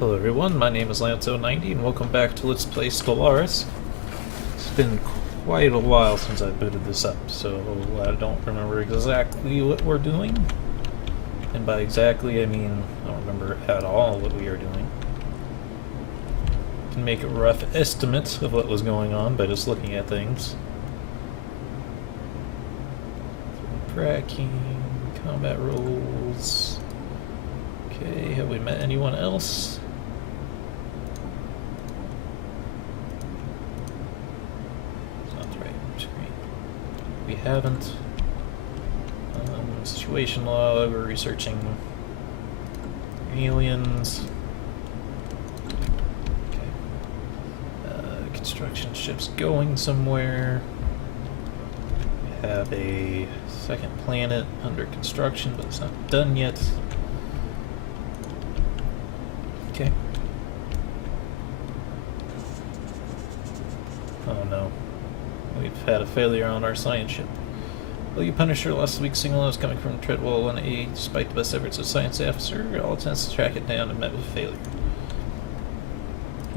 Hello everyone, my name is Lanto90 and welcome back to Let's Play Stellaris. It's been quite a while since I booted this up, so I don't remember exactly what we're doing. And by exactly, I mean I don't remember at all what we are doing. I can make a rough estimate of what was going on by just looking at things. Tracking, combat rolls. Okay, have we met anyone else? We haven't. Situation log, we're researching aliens. Okay. Construction ships going somewhere. We have a second planet under construction, but it's not done yet. Okay. Oh no. We've had a failure on our science ship. Well, you Punisher, last week's signal was coming from Treadwell 1A. Despite the best efforts of science officer, all attempts to track it down and met with failure.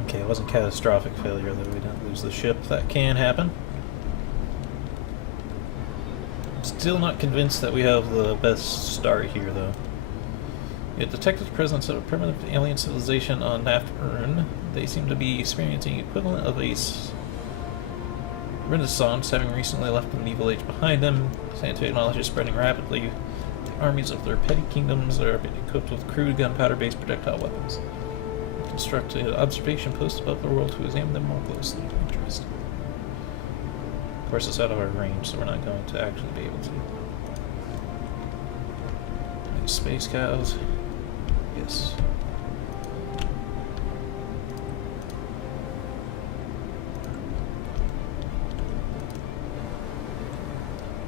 Okay, it wasn't catastrophic failure, though. We didn't lose the ship. That can happen. I'm still not convinced that we have the best start here, though. We have detected the presence of a primitive alien civilization on Nafturn. They seem to be experiencing the equivalent of a Renaissance, having recently left the medieval age behind them. Scientific knowledge is spreading rapidly. The armies of their petty kingdoms are equipped with crude gunpowder-based projectile weapons. Construct an observation post above the world to examine them more closely. Interesting. Of course, it's out of our range, so we're not going to actually be able to. Any space cows? Yes.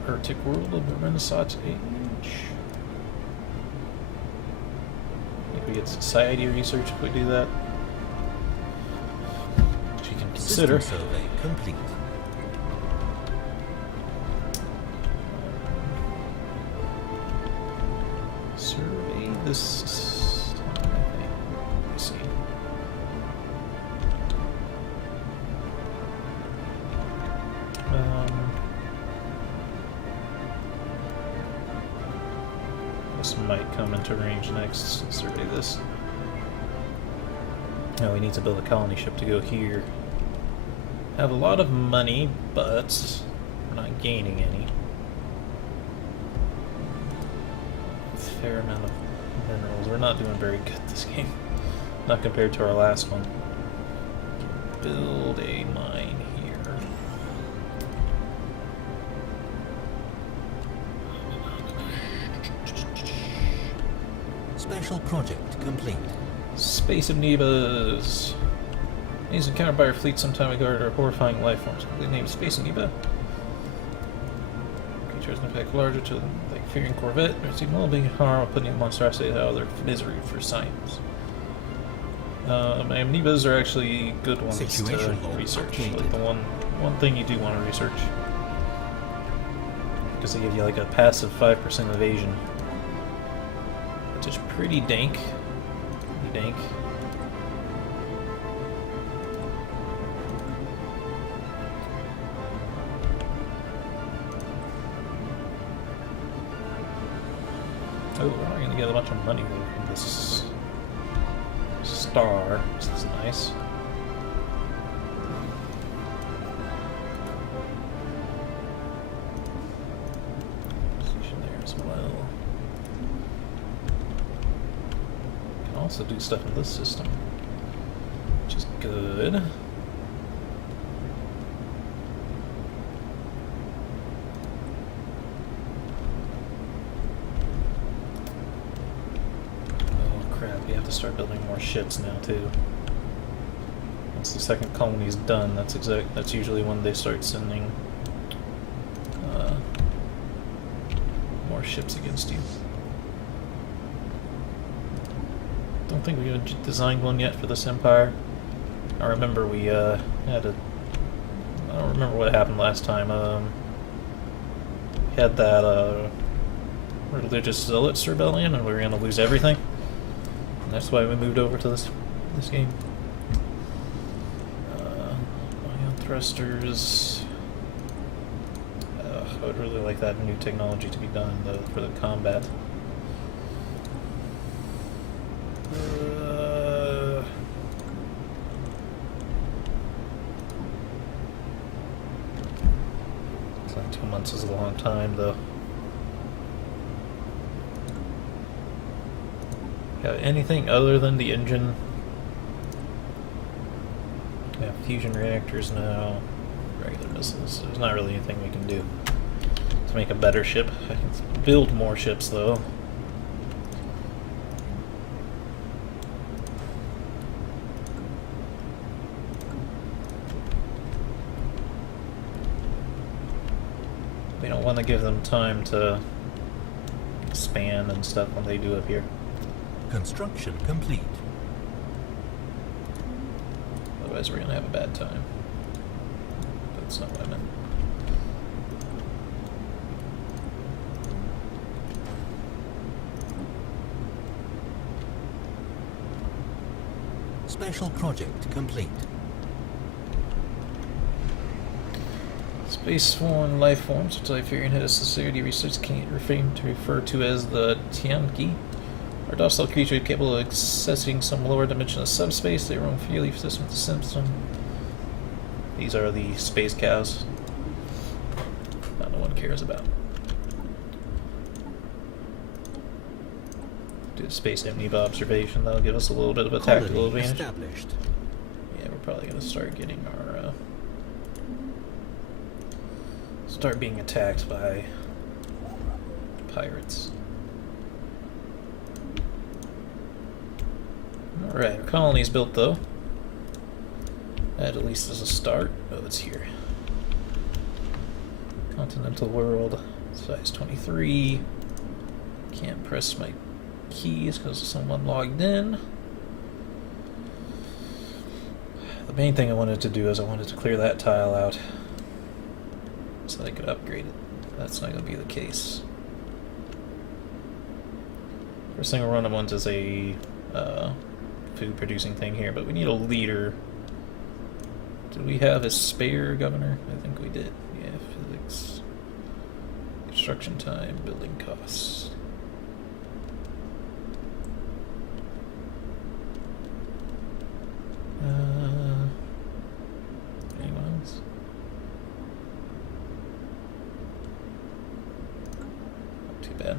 Arctic world of the Renaissance age. I think we get society research if we do that. Which you can consider. System survey complete. Survey this. Let's see. This might come into range next. Let's survey this. Now we need to build a colony ship to go here. Have a lot of money, but we're not gaining any. Fair amount of minerals. We're not doing very good this game. Not compared to our last one. Build a mine here. Special project complete. Space Amoebas. These encountered by our fleet some time ago are horrifying life forms. They named Space Amoeba. Creatures in effect larger to like fearing corvette. Receive no big harm of putting monstrosity out of their misery for science. Amoebas are actually good ones to research. Like the one thing you do want to research. Because they give you like a passive 5% evasion. Which is pretty dank. Pretty dank. Oh, we're not going to get a bunch of money from this star, which is nice. Position there as well. Can also do stuff in this system, which is good. To start building more ships now too. Once the second colony's done, that's usually when they start sending more ships against you. Don't think we designed one yet for this empire. I remember we had a. I don't remember what happened last time. We had that religious zealots rebellion, and we were gonna lose everything. And that's why we moved over to this this game. Ion thrusters. I would really like that new technology to be done for the combat. It's like 2 months is a long time, though. Yeah, anything other than the engine? Yeah, fusion reactors now. Regular missiles. There's not really anything we can do to make a better ship. I can build more ships, though. We don't want to give them time to expand and stuff when they do up here. Construction complete. Otherwise we're going to have a bad time. That's not what I meant. Special project complete. Space-borne life forms, which I fear head of society research can't refrain to refer to as the Tianqi, are docile creatures capable of accessing some lower dimension of subspace. They roam freely for system to system. These are the space cows that no one cares about. Do a space amoeba observation. That'll give us a little bit of a tactical advantage. Established. Yeah, we're probably going to start getting our start being attacked by pirates. Alright, our colony's built though. That at least is a start. Oh, it's here. Continental world, size 23. Can't press my keys because someone logged in. The main thing I wanted to do is I wanted to clear that tile out so I could upgrade it. That's not going to be the case. First thing we're running onto is a food producing thing here, but we need a leader. Did we have a spare governor? I think we did. Yeah, physics. Construction time, building costs. Anyone else? Not too bad.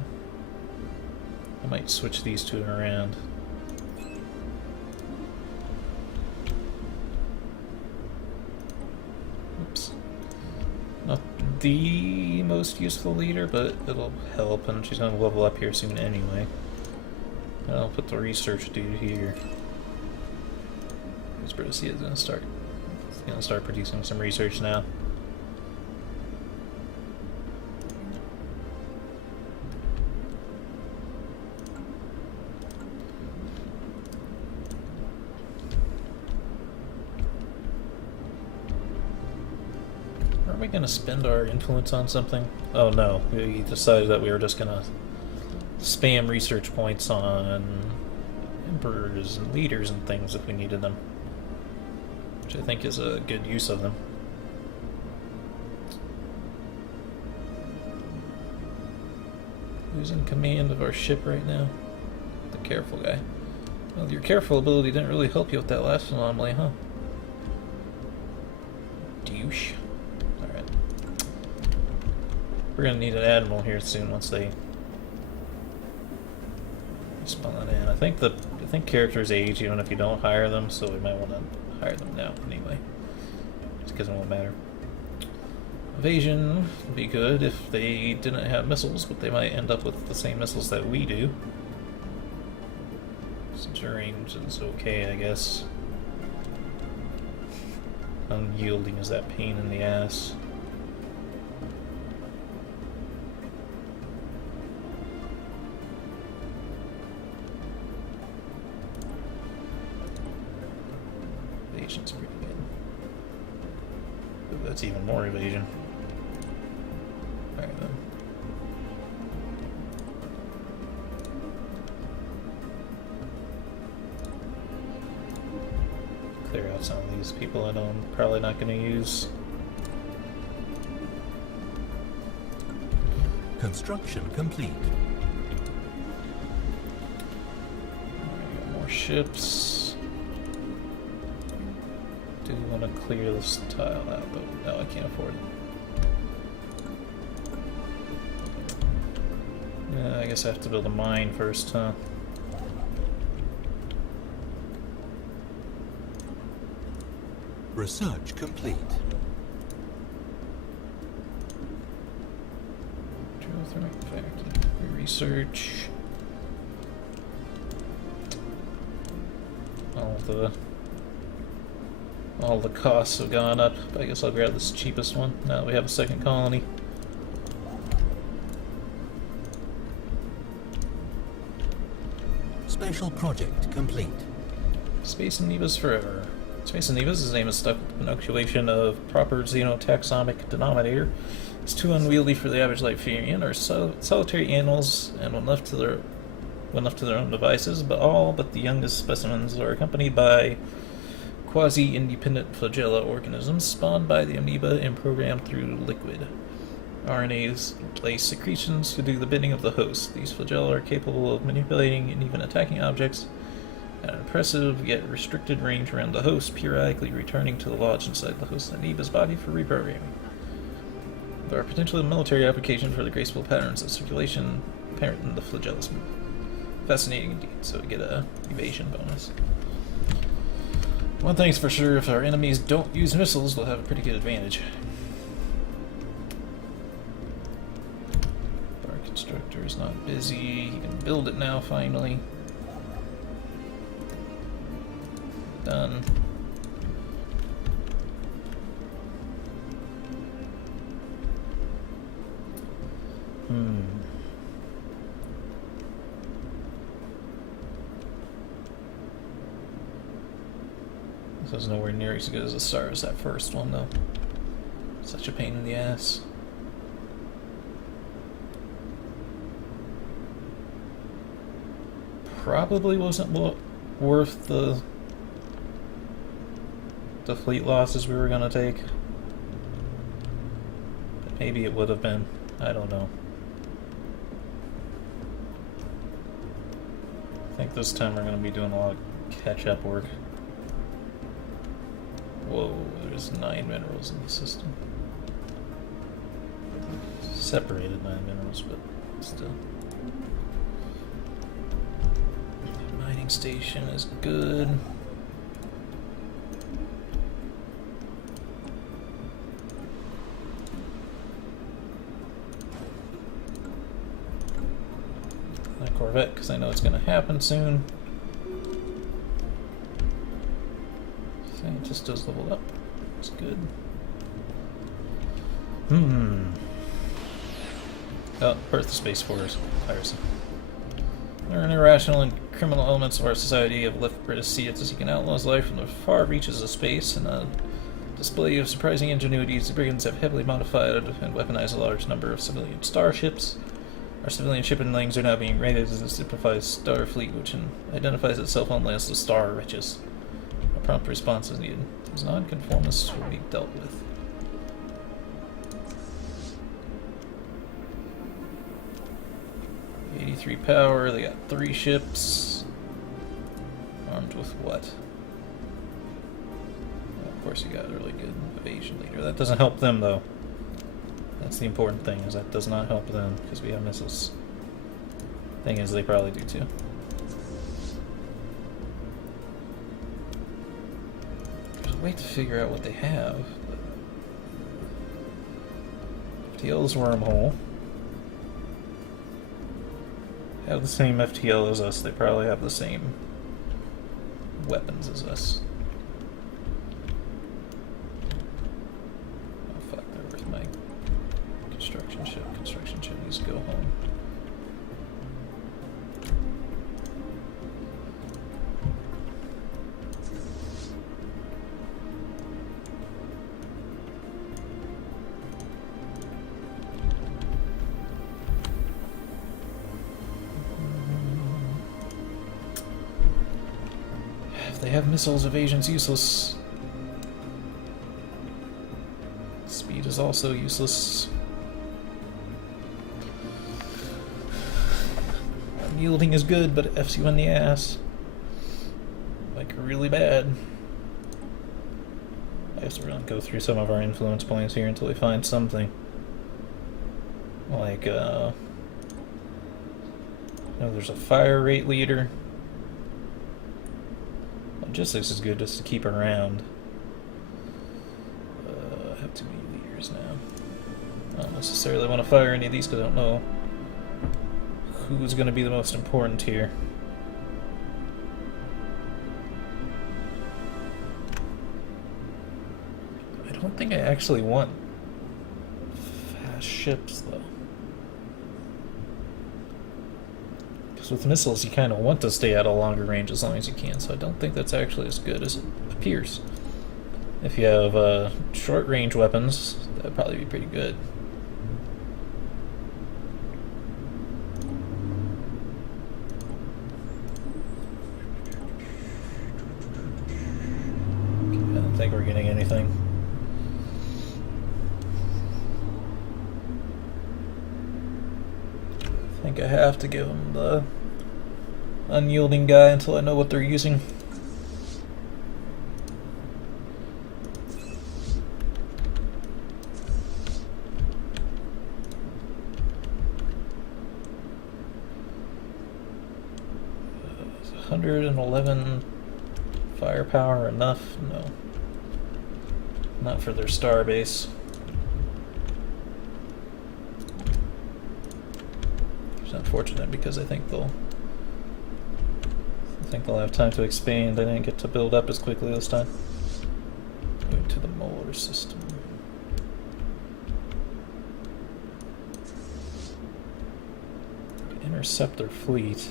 I might switch these two around. Oops. Not the most useful leader, but it'll help, and she's going to level up here soon anyway. And I'll put the research dude here. Conspiracy is going to start. It's going to start producing some research now. Are we going to spend our influence on something? Oh no, we decided that we were just going to spam research points on emperors and leaders and things if we needed them. Which I think is a good use of them. Who's in command of our ship right now? The careful guy. Well, your careful ability didn't really help you with that last anomaly, huh? Douche. Alright. We're gonna need an admiral here soon once they spawn in. I think characters age even if you don't hire them, so we might want to hire them now anyway. Just because it won't matter. Evasion would be good if they didn't have missiles, but they might end up with the same missiles that we do. Since your range is okay, I guess. Unyielding is that pain in the ass. Evasion's pretty good. Ooh, that's even more evasion. Alright then. clear out some of these people I know I'm probably not going to use. Construction complete. Got more ships. Do want to clear this tile out, but no, I can't afford it. Yeah, I guess I have to build a mine first, huh? Research complete. Geothermal factory research. All the costs have gone up. I guess I'll grab this cheapest one. Now that we have a second colony. Special project complete. Space Amoebas forever. Space Amoebas' name is stuck with the punctuation of proper xenotaxonomic denominator. It's too unwieldy for the average Lightfirian, or solitary animals, and when left to their own devices, but all but the youngest specimens are accompanied by quasi-independent flagella organisms spawned by the amoeba and programmed through liquid. RNAs place secretions to do the bidding of the host. These flagella are capable of manipulating and even attacking objects at an impressive yet restricted range around the host, periodically returning to the lodge inside the host amoeba's body for reprogramming. There are potentially military applications for the graceful patterns of circulation apparent in the flagellus move. Fascinating indeed, so we get a evasion bonus. One thing's for sure, if our enemies don't use missiles, we'll have a pretty good advantage. Our constructor is not busy. He can build it now, finally. Done. This is nowhere near as good as the star as that first one, though. Such a pain in the ass. Probably wasn't worth the fleet losses we were gonna take. But maybe it would have been. I don't know. I think this time we're gonna be doing a lot of catch-up work. Whoa, there's 9 minerals in the system. Separated 9 minerals, but still. Mining station is good. That Corvette, because I know it's going to happen soon. Scientist does level up. It's good. Oh, Earth Space Force. Tiresome. There are irrational and criminal elements of our society have left British Sea to seek an outlaw's life from the far reaches of space. In a display of surprising ingenuity, the brigands have heavily modified and weaponized a large number of civilian starships. Our civilian shipping lanes are now being raided as a simplified star fleet, which identifies itself only as the Star Riches. A prompt response is needed. These non-conformists will be dealt with. .83 power, they got 3 ships. Armed with what? Well, of course you got a really good evasion leader. That doesn't help them though. That's the important thing, is that does not help them, because we have missiles. Thing is, they probably do too. There's a way to figure out what they have. FTL's wormhole. Have the same FTL as us, they probably have the same weapons as us. Oh fuck, they're with my construction ship. Construction ship needs to go home. If they have missiles, evasion's useless. Speed is also useless. Unyielding is good, but it Fs you in the ass. Like, really bad. I guess we're gonna go through some of our influence points here until we find something. Like, oh, there's a fire rate leader. Logistics is good just to keep around. I have too many leaders now. I don't necessarily want to fire any of these because I don't know who's going to be the most important here. I don't think I actually want fast ships, though. Because with missiles, you kind of want to stay at a longer range as long as you can, so I don't think that's actually as good as it appears. If you have short-range weapons, that would probably be pretty good. Okay, I don't think we're getting anything. I think I have to give them the unyielding guy until I know what they're using. Is 111 firepower enough? No. Not for their star base. It's unfortunate because I think they'll have time to expand. I didn't get to build up as quickly this time. Move to the molar system. Intercept their fleet.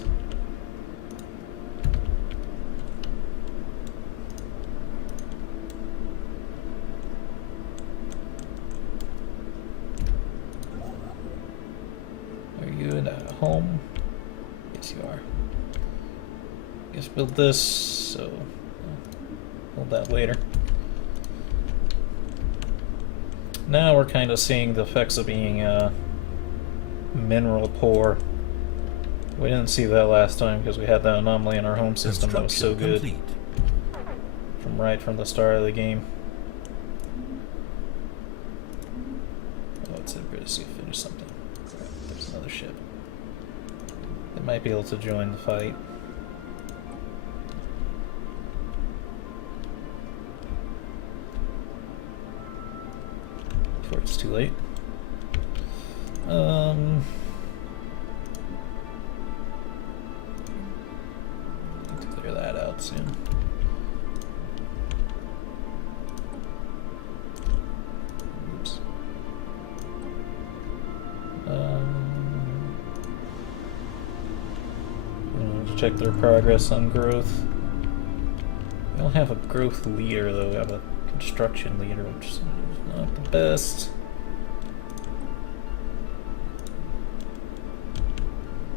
Are you at home? Yes, you are. Guess build this, so build that later. Now we're kind of seeing the effects of being mineral poor. We didn't see that last time because we had that anomaly in our home system that was so good from the start of the game. Oh, it's good to see if finish something. There's another ship. They might be able to join the fight. Before it's too late. Need to clear that out soon. Oops. Check their progress on growth. We don't have a growth leader though, we have a construction leader, which is not the best.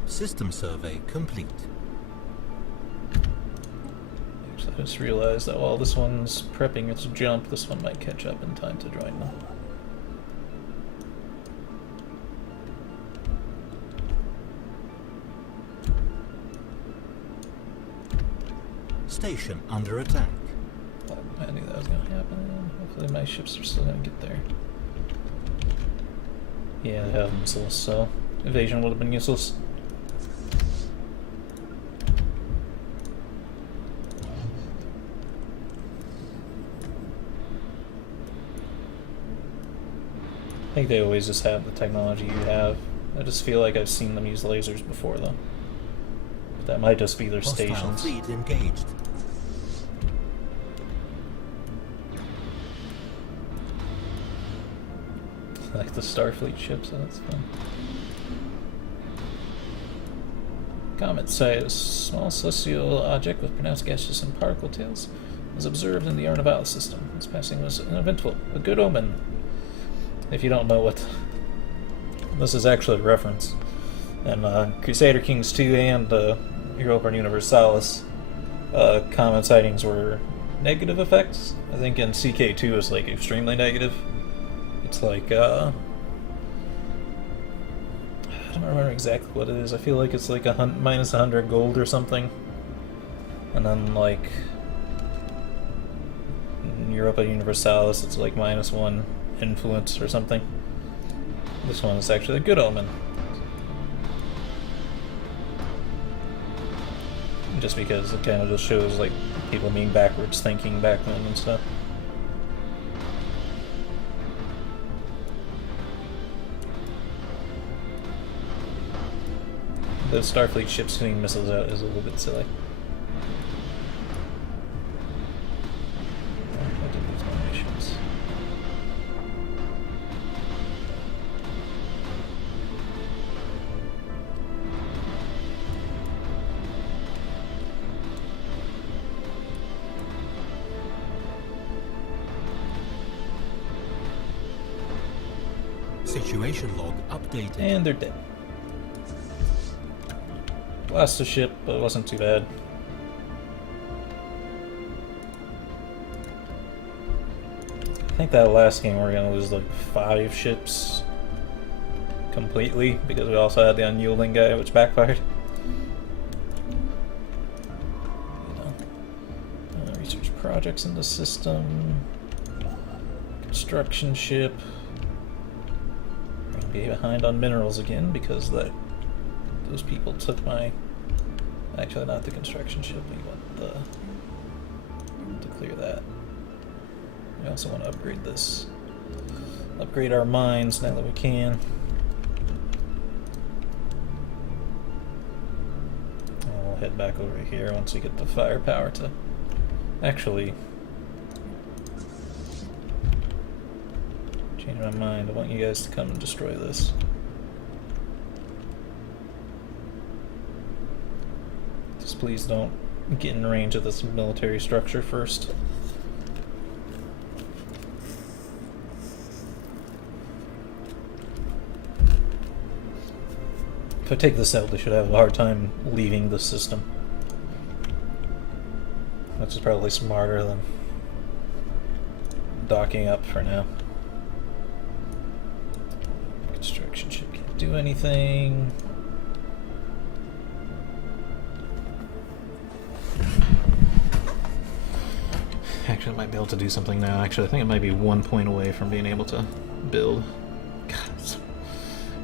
System survey complete. Actually, I just realized that while this one's prepping its jump, this one might catch up in time to join them. Station under attack. I knew that was going to happen. Hopefully my ships are still going to get there. Yeah, they have missiles, so evasion would have been useless. I think they always just have the technology you have. I just feel like I've seen them use lasers before, though. But that might just be their Hostile stations. fleet engaged. Like the Starfleet ships, so that's fun. Comet sight, a small celestial object with pronounced gaseous and particle tails was observed in the Arnavale system. Its passing was uneventful, a good omen. If you don't know what this is actually a reference. And Crusader Kings 2 and Europa Universalis, common sightings were negative effects. I think in CK2 is like extremely negative. It's like I don't remember exactly what it is. I feel like it's like minus 100 gold or something. And then like in Europa Universalis it's like -1 influence or something. This one is actually a good omen. Just because it kind of just shows like people being backwards thinking back then and stuff. The Starfleet ship shooting missiles out is a little bit silly. I did these more missions. Situation log updated. And they're dead. Lost a ship, but it wasn't too bad. I think that last game we were gonna lose like 5 ships completely because we also had the unyielding guy, which backfired. Research projects in the system. Construction ship. We're gonna be behind on minerals again because those people took my... Actually, not the construction ship. We want to clear that. We also want to upgrade this. Upgrade our mines now that we can. And we'll head back over here once we get the firepower to actually change my mind. I want you guys to come and destroy this. Just please don't get in range of this military structure first. If I take this out, they should have a hard time leaving the system. Which is probably smarter than docking up for now. Construction ship can't do anything. Actually, I might be able to do something now. Actually, I think it might be 1 point away from being able to build. God,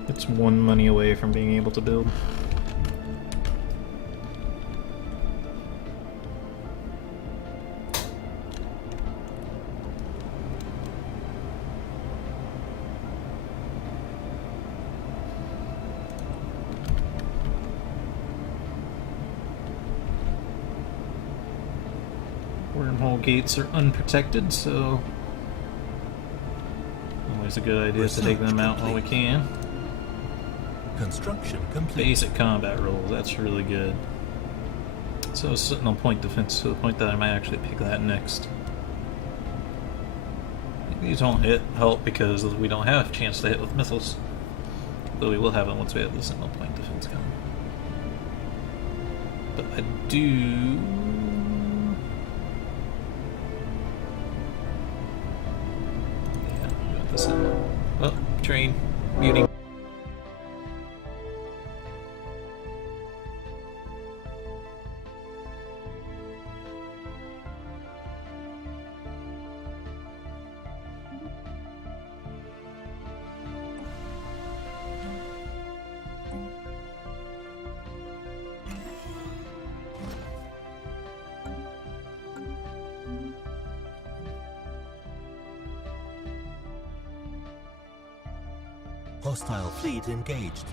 it's 1 money away from being able to build. Wormhole gates are unprotected, so always a good idea to take them out while we can. Construction complete. Basic combat rules, that's really good. So sentinel point defense to the point that I might actually pick that next. These won't help because we don't have a chance to hit with missiles. Though we will have it once we have the sentinel point defense coming. But I do... Oh, train. Muting. Hostile fleet engaged.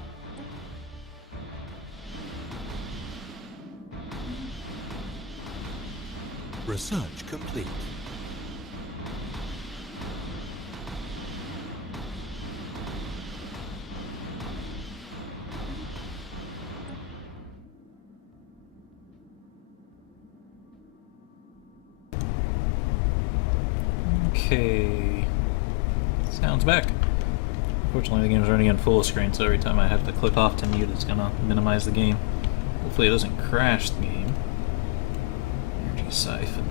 Research complete. Okay. Sounds back. Unfortunately, the game's running on full screen, so every time I have to click off to mute, it's gonna minimize the game. Hopefully it doesn't crash the game. Sci-Fi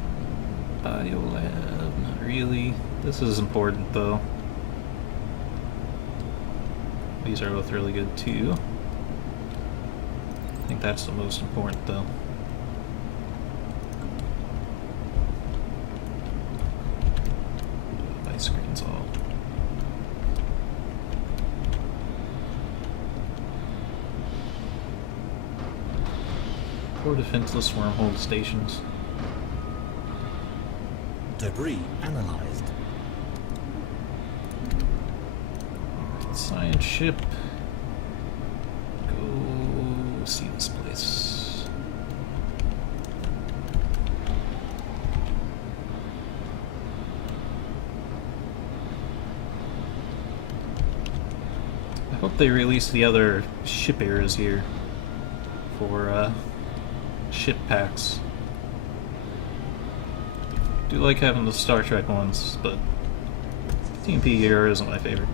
Biolab, not really. This is important though. These are both really good too. I think that's the most important though. My screen's all. Four defenseless wormhole stations. Debris analyzed. Science ship. Go see this place. I hope they release the other ship eras here for ship packs. Do like having the Star Trek ones, but TMP era isn't my favorite.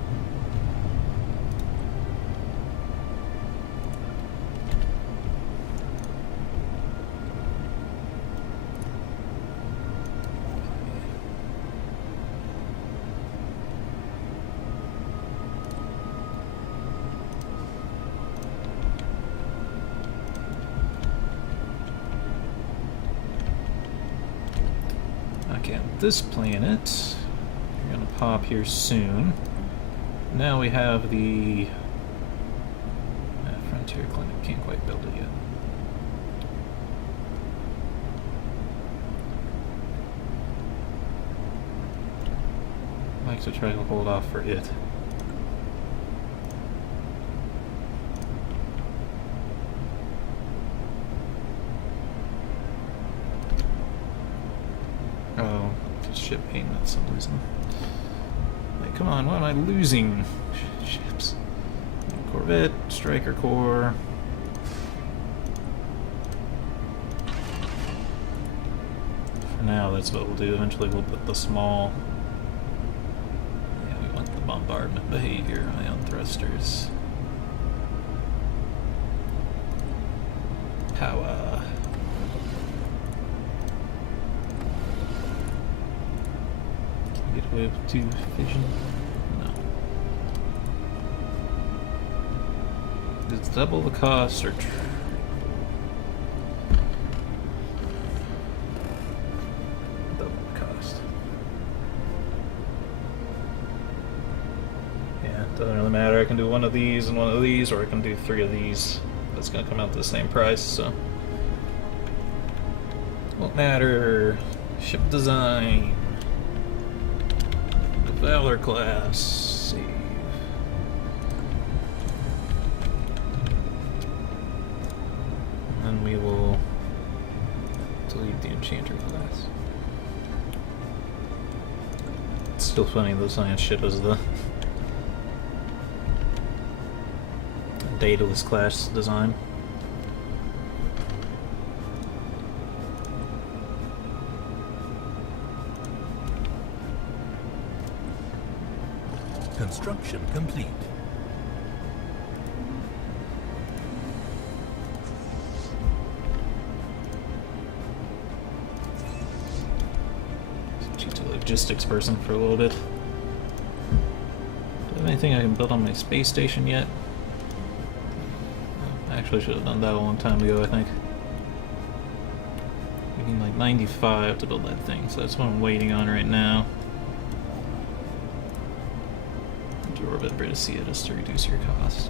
Okay, on this planet, we're gonna pop here soon. Now we have the Frontier Clinic. Can't quite build it yet. I like to try to hold off for it. Oh, ship maintenance, I'm losing. Like, come on, what am I losing? Ships. Corvette, Striker Corps. For now, that's what we'll do. Eventually we'll put the small... Yeah, we want the bombardment behavior, ion thrusters. Power. Get away with 2 fission? No. It's double the cost or double the cost. Yeah, it doesn't really matter. I can do one of these and one of these, or I can do 3 of these. That's gonna come out to the same price, so won't matter. Ship design. Valor class, save. And then we will delete the enchanter class. It's still funny the science ship is the Daedalus class design. Construction complete. She's a logistics person for a little bit. Do I have anything I can build on my space station yet? I actually should have done that a long time ago, I think. We need like 95 to build that thing, so that's what I'm waiting on right now. Orbit Britissia just to reduce your cost.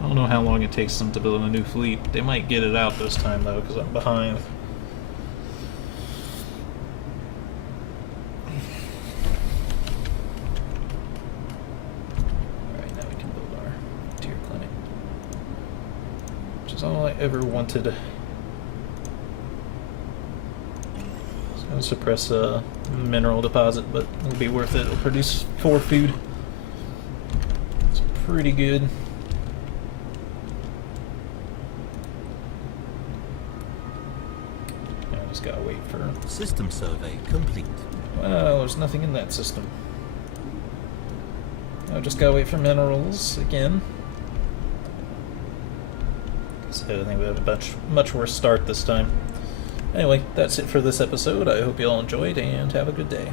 I don't know how long it takes them to build a new fleet. They might get it out this time though, because I'm behind. Alright, now we can build our tier clinic. Which is all I ever wanted. Gonna suppress a mineral deposit, but it'll be worth it. It'll produce 4 food. It's pretty good. I just gotta wait for... System survey complete. Well, there's nothing in that system. I just gotta wait for minerals again. So I think we have a much worse start this time. Anyway, that's it for this episode. I hope you all enjoyed, and have a good day.